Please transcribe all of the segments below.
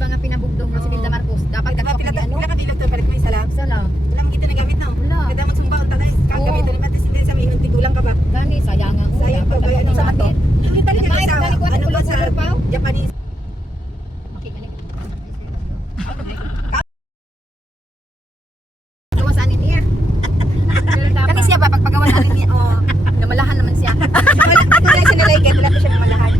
ba nga pinabugdong mo si Dilda Marcos? Dapat Diba, ka ano? pila ka bilog to, balik mo isa lang. Isa lang. Wala mo kita nagamit na. Wala. Kada magsumbaon talay. Kagamitin ni Matis, hindi sa may ingon tigulang ka ba? Gani, sayang nga. Sayang ka ba? Ano sa ato? Ang tali ka Nagmahit sa gani ko ano ba sa kulor pa? Japanese? Okay, gani. Gawa sa anin niya. Kani siya ba pagpagawa sa anin niya? Oh, namalahan naman siya. Ito lang siya nilaikat, wala ko siya mamalahan.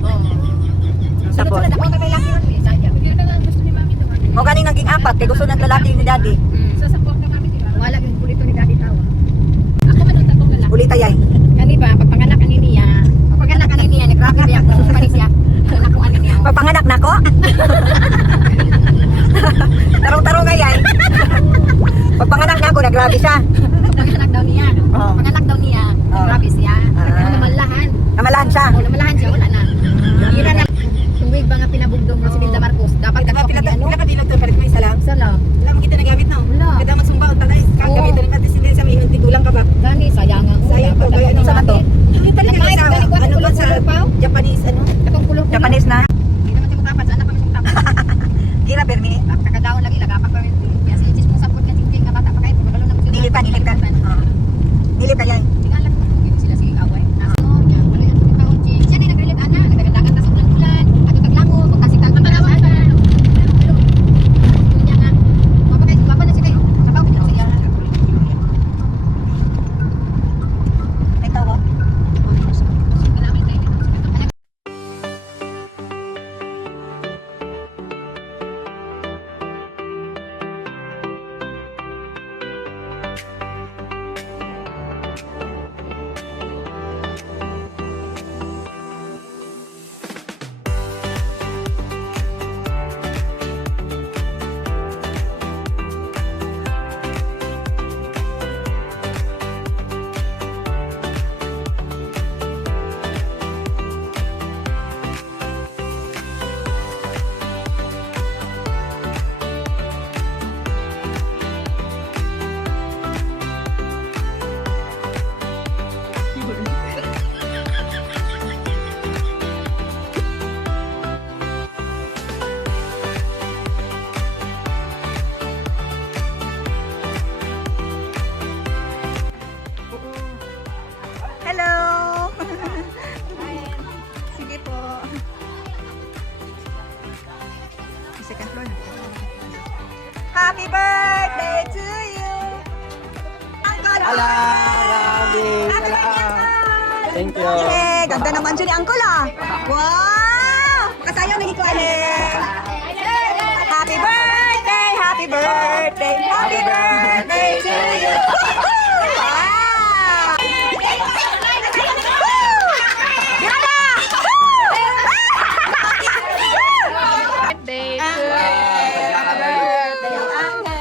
Tapos na ako kay laki ron, sayang. Hindi na lang gusto ni Mami to. O ganing naging apat, kay gusto ng lalaki ni Daddy. So support na Mami diba? Wala yung pulito ni Daddy tawa. Ako man ang tatong lalaki. Ulita yay. Kani ba pagpanganak ani niya? Pagpanganak ani niya, naggrabe react sa kani siya. Anak ko ano niya. Papanganak na ko? Tarong-tarong nga yay. Pagpanganak na ako, nagrabe siya. Pagpanganak daw niya. Oo. Pagpanganak daw niya, naggrabe siya. Namalahan. Namalahan siya. O namalahan siya, wala na. Ira na. Tuwig ba nga pinabugdong mo si Dilda Marcos? Dapat Diba, ka pila ano? ka bilog to, balik mo isa lang. Isa lang. Wala mo kita nagamit na. Wala. Kada magsumbaon talay. Kagamitin ni Matis, hindi sa may ingon tigulang ka ba? Gani, sayang nga. Sayang ka ba? Ano sa ato? Ang tali ka Nagmahit sa gani ko ano ba sa kulor pa? Japanese ano? Katong kulong-kulong. Japanese na. Hindi naman tayo makapat. Saan na kami makapat? Kira permi. Kakadaon lagi, lagapak pa rin. Kaya sa isis mong sapot nga tingking, kabata pa kayo. Pagkalo na Nilip ka, nilip ka. Nilip ka yay. Tingala ko kung sila sige away. Naso, niya, wala yan kung ikaw, Jing. Siya kayo nag-relate, ana. Nagdagandagan ta sa ulan-ulan. Ato taglango, magkasiktang pantalawan ka. Yun niya nga. Mapapay na siya kayo. Sabaw ko siya. May tawo. Kailangan tayo. Hello. Sige po. Second floor na. Happy birthday to you. Uncle. Ala, grabe. Happy birthday, Uncle. Thank you. Eh, ganda naman siya ni Uncle ah. Wow! Kasayo lagi ko ale. Happy birthday, happy birthday, happy birthday to you. Wow! Ganda! Birthday to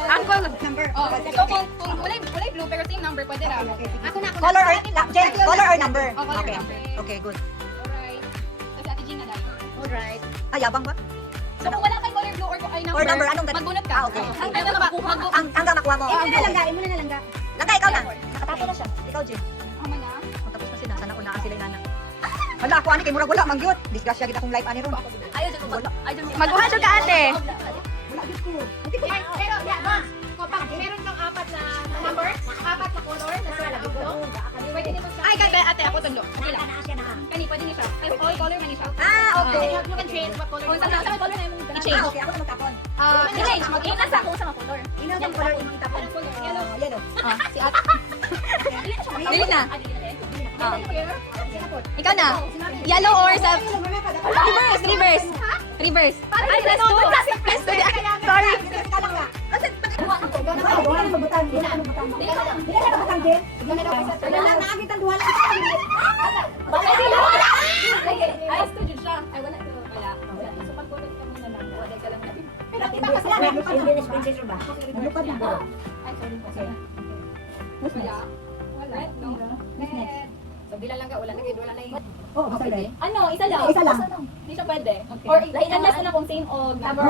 Uncle. Number. Oh, so kung walay blue pero same number pwede ra. Ako na. Color or color or number? Oh, color Okay. number. Okay, good. Alright. So si Ate Jean na dahil. Alright. Ay, yabang ba? So kung wala kay color blue or ay number. Or number, anong ganun? Magbunot ka. Ah, okay. Ang ano ka ba? Ang hanggang makuha mo. Imo na langga, imo na langga. Langga, ikaw na. Nakatapo na siya. Ikaw, Jim. Ama na. Ang tapos na sila. Sana una sila yung nanak. Hala, ako ani kay murag wala mangyot. Disgrasya kita kong life ani ron. Ayaw dyan mo. Maguha siya ka ate. Pero, yeah, boss. Kapag meron kang apat na number, apat na color, na sila lang ito. Pwede nito siya. Ay, kay ate ako tundo. Kanila. siya na. Kani pwede ni siya. Ay, all color man ni siya. Ah, okay. You can change what color. Kung sa color na yung Ah, i-change. okay. Ako na magtapon. I-change. Mag-ingat sa kung sa mga color. Ino yung color imong itapon. Yellow. Yellow. Si ate. Dili na. Ikaw na. Yellow or sa... Reverse, reverse. Reverse. Ay, let's do. Let's do. Sorry. Ay, studio siya. Ay, wala to. Wala. So, pag-color ka muna lang. Wala ka lang natin. Pero, kita ka sila. Ay, sorry po. Sorry. Wala. Wala. No? Red. So, bila langga, wala na wala na yung... Ano? Isa lang. Isa lang. Hindi siya pwede. Or, unless na kung same o number.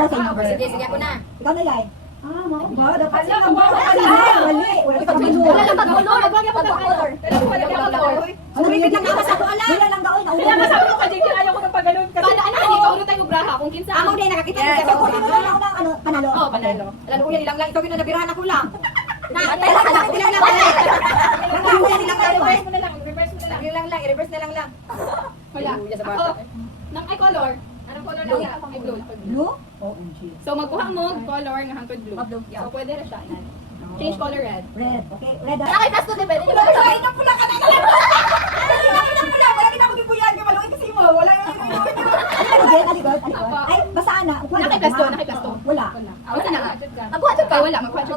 Sige, sige ako na. Ikaw na yay. Ah, mo ba? Dapat Wala, mali. Wala ka pag-color. Wala lang pag-color. Pag-color. Wala lang pag-color. Ano rin lang ako sa ko ala? Wala lang daw na. Kaya nga sabi ko kay Jing, ayaw ko ng pag-ganun. Kasi ano, ikaw rin tayo braha kung kinsa. Amo din nakakita Yes. sa So, kung mo lang ako ng ano, panalo. Oh, panalo. Lalo ko yan ilang lang ikaw ginanabirahan ako lang. Na, Patay lang, ilang lang lang. Nakakuha nilang ano. Reverse mo na lang, reverse mo na lang. Ilang lang, i-reverse na lang lang. Wala. Luya sa Ako, bata. nang ay color. Anong color lang yan? Ay blue. Blue? OMG. So magkuha mo color nga hangtod blue. So pwede na siya. Change color red. Red. Okay, red. Nakay tas to depende. Wala ka sa inang pula ka na. Wala kita ko gibuyan ka maluwi kasi mo. Wala yung aligod. Ay, basta na. Nakay plus 2, nakay plus 2. Wala. Wala na nga. Magkuha ka. Wala, magkuha ka.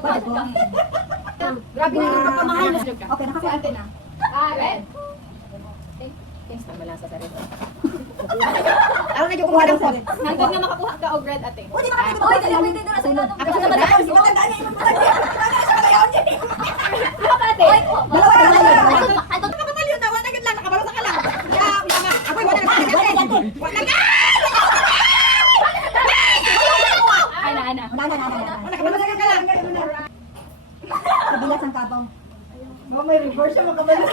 Grabe na yung pagpamahal. Okay, Kasi nakasa. ate na. Red. Thanks na malasa sa rin. Ako na yung kumuha ng phone. Hanggang na makakuha ka og red ate. O, di makakita. Oy, dali, pwede doon sa ino. Ako sa matanda. Si matanda niya, yung matanda niya. Sa matayaw niya. Ate. Dalawa. Nakapapaliw na, wala lang, nakabalo sa kalang. Ako'y wala na. Wala na. Ana. Nakabalo sa kalang. Kabilas ang kabaw. May reverse siya makabalo.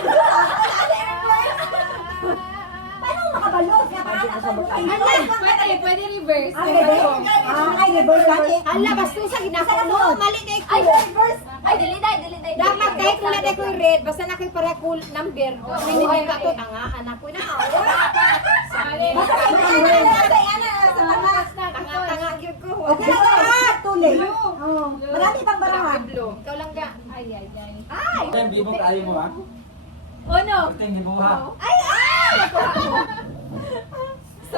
Paano mo makabalos? Kaya Pwede reverse. Ay, reverse ka eh. Ala, basto sa ginakulo. Mali na Ay, ikaw. reverse. Ay, diliday. Dapat kahit wala na ko'y red, basta na ko'y para cool number. Hindi na ka to. Tanga, anak ko na. Tanga, yun ko. Okay lang lahat, tuloy. Marami pang barahan. Ikaw lang ga. Ay. Tem, di mo kaayo mo ha? Ono. Tem, di mo ha? So,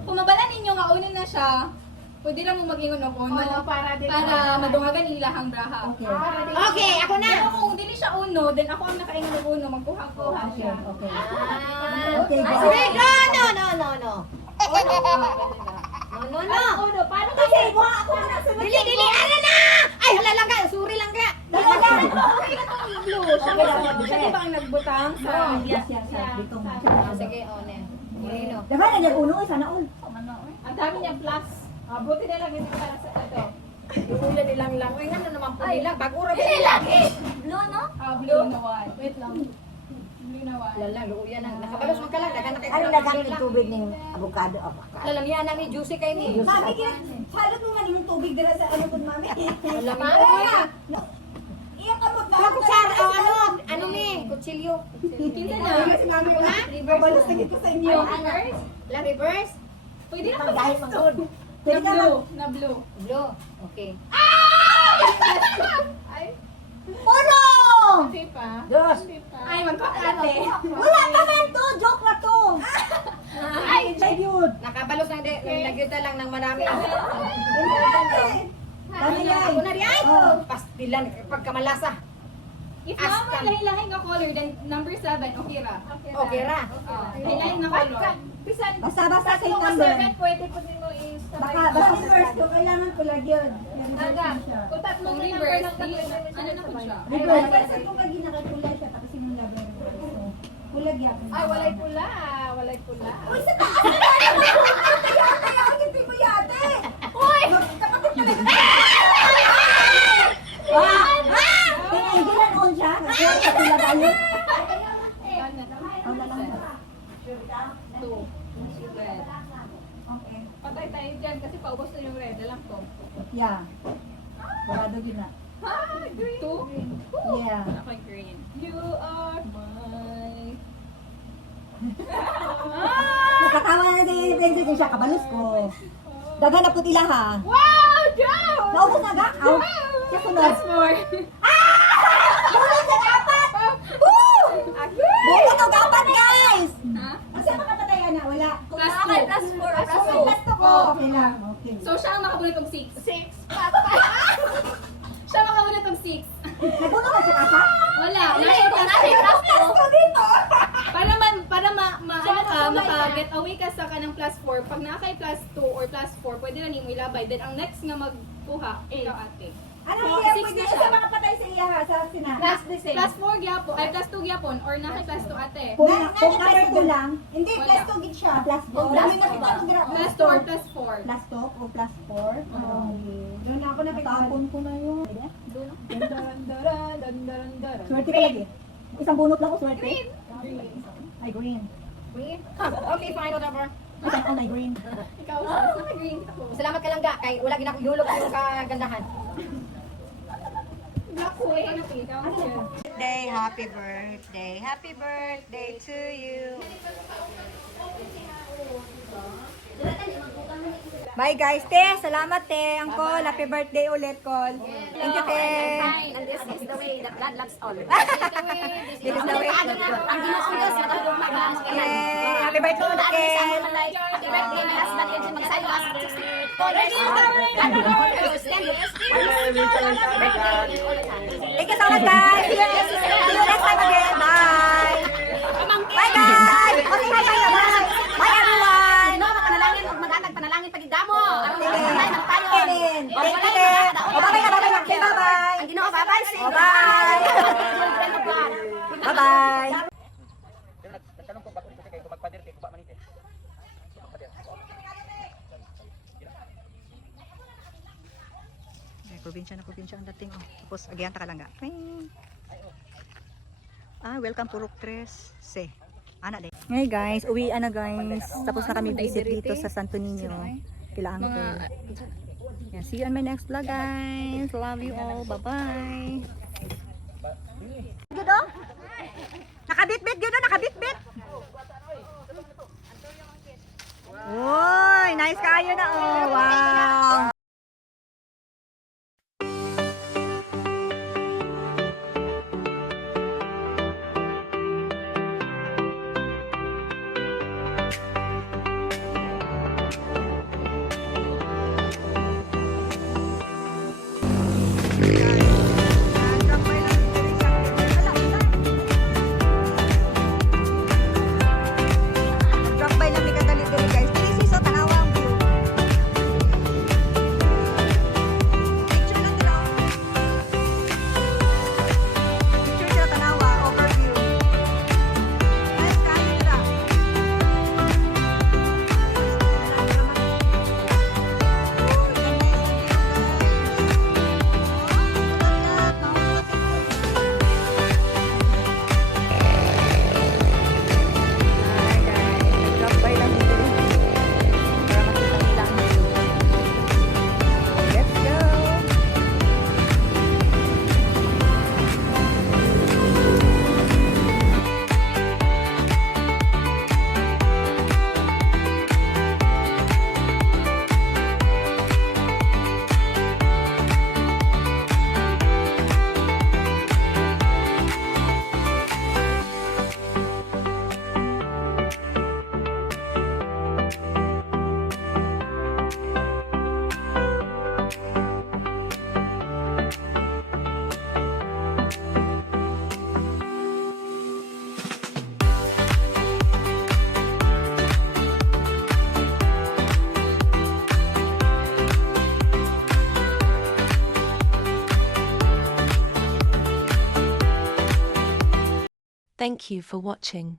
kung mabala ninyo nga uno na siya, pwede lang mo mag-ingon og uno para madungagan ilahang braha. Okay. Okay, ako na. Pero kung dili siya uno, then ako ang nakaingon og uno, magkuha-kuha siya. Okay. Okay, go. No. Uno, paano Kasi, buha ako na nasa Dili, ano na! Ay, hala lang ka, suri lang ka. Okay na to blue. Siya di ba ang nagbutang sa Yes. Dito mo. Sige, one. Marino. Dapat na niya uno, sana all. Ang dami niya plus. Buti na lang hindi para sa ito. Ulan nilang lang. Uy, nga naman po nila. Bagura ba nila? Blue, no? Blue na one. Wait lang. Blue na one. Lala, luuyan na. Nakabalos man ka lang. Dagan na kayo. Ano nagamit ng tubig ng avocado? Alam niya na ni Juicy kayo ni. Mami, salot mo man yung tubig dala sa ano po, mami. Alam niya. Iyak ka mo. Sa kutsara, ano ni? Kutsilyo. Kinsa na? Si mami ko na. Reverse. Balos na gito sa inyo. Reverse? La reverse. Pwede na Dahil pa magod. Na Pwede ka blue. Na blue. Blue. Okay. Ay, Uno! hindi pa. Dos. Hindi pa. Ay, magkakate. Wala naman to! Joke na to! Ay, Yun. Nakabalos lang din. Nagyuta lang ng marami. Dami yan. Ako na rin. Ay! Oh. Pastilan. Pagkamalasa. if naman lahi-lahi nga color, then number 7, okay ra. Okay ra. Lahi-lahi nga color. Basta-basta sa yung number. Pwede po din mo is Basta reverse ko, kailangan ko lang yun. Kung tatlong reverse, ano na po siya? Reverse. Kasi kung lagi nakakulay siya, tapos yung number. Kulag yan. Ay, walay pula. Walay pula. Uy, sa taas! Yate! Yate! Mo yate! Uy! Pinaigilan on siya. Kasi sa kulagayo. Two. Red. Okay. Patay tayo dyan kasi paubos na yung red. Alam ko. Yeah. Barado yun na. Green. Two. Yeah. Ako yung green. You are my... Nakatawa na din princess siya. Kabalos ko. Daga na puti lang ha. Wow! Joe! Naubos na ga? Aw. Siya sunod. That's more. Bunot sa dapat! Woo! Bunot ang dapat, guys! Ha? Kasi makapatay na, wala. Plus 2. Plus 2. Plus 2 ko. Okay lang, okay. So, siya ang makabunot ng 6. 6. Siya ang makabunot ng 6. Nagulo ka siya kasa? Wala. Nasa plus 2. dito! Para maka-get away ka sa kanang plus 4, pag nakakay plus 2 or plus 4, pwede na nimo ilabay. Then, ang next nga magkuha, ikaw ate. Ano So, iya? 6 Pwede na sa siya. mga patay sa iya ha, sa sina. Plus 4 gyapon, ay plus 2 gyapon, or nakay plus 2 ate. Kung number 2 lang. Hindi, plus 2 gid siya. Plus 2. Plus 2 Plus 2 or plus 4. Plus 2 o plus 4. Doon ako nakitapon ko na yun. Swerte ka lagi. Isang bunot lang ko, swerte. Ay, green. Okay, fine, whatever. Isang all ay green. Ikaw, Salamat ka lang ga, kay wala ginako yulog yung kagandahan. Black Queen. Happy birthday to you. Bye guys, te. Salamat te. Uncle, happy birthday ulit, Col. Thank you, te. And this is the way that God loves all. This is the way. Ang Ginoong Diyos na tawag magmamahal. Yeah, happy birthday ulit, Ken. Happy birthday, my husband, and magsayo as 62 years Thank you so much, guys. See you next time again. Bye. Bye, guys. Okay, bye, bye, bye. Bye, everyone. Ano, mapanalangin, huwag mag-atag, panalangin pagigdamo. Aron Sige. tayo ng tayo. Kenin. Thank you, te. O, bye-bye na, bye-bye na. Say bye-bye. Ang Ginoo, bye-bye. O, bye. Children of God. Bye-bye. Probinsya ang dating. Oh. Tapos, agyan ta ka lang ga. Welcome Purok Tres. Se. Ana de. Hey guys, uwi na guys. Tapos na kami visit dito sa Santo Niño. Kila Uncle. Yeah, see you on my next vlog guys. Love you all. Bye-bye. Good oh? Nakabit-bit yun oh, nakabit-bit. Uy, nice kayo na oh. Wow. Thank you for watching.